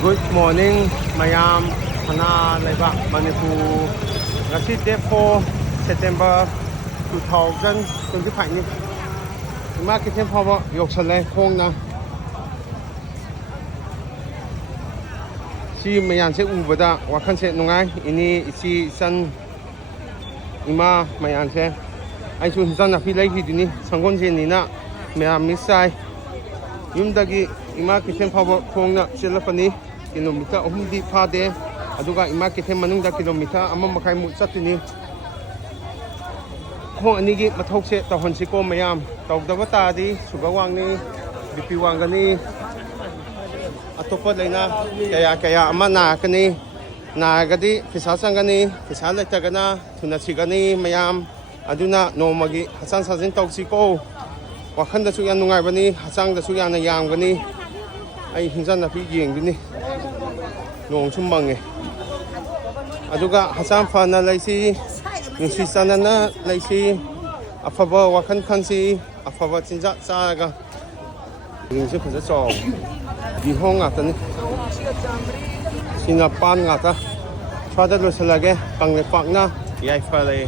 Good morning, Mayam, Hana, Leba, Manipur. Ngasi date 4 September 2025. EMA Keithel fouba chtluire khongna. Si mayan se ubada wakhan se nungai ini isi san EMA mayan se ai chu hinsan afi lai hi dini sangon je ni na mayam misai yumdagi EMA Keithel fouba khongna chelapani kilometer 3 di phade aduga EMA Keithel manungda kilometer 1.5 mu chatini khong ani gi mathok se tahon si ko mayam tawdaba ta di sugar wangni bp wangani atopa leina kaya ama na kani nagadi pisa sangani pisa letagana thuna sigani mayam aduna nongmagi hakchng sajel tawsi ko wakhanda su yan nungai bani hakchang da su yan yamgani ai hinjan na phi yengdini nong sum mangi aduga hakchang phana laisi nusi sanana laisi afaba wakhan khansi afaba chinja chaga ringse phaja chaw di hong atani sina pan ngata chada lo salage pangle pakna yai phale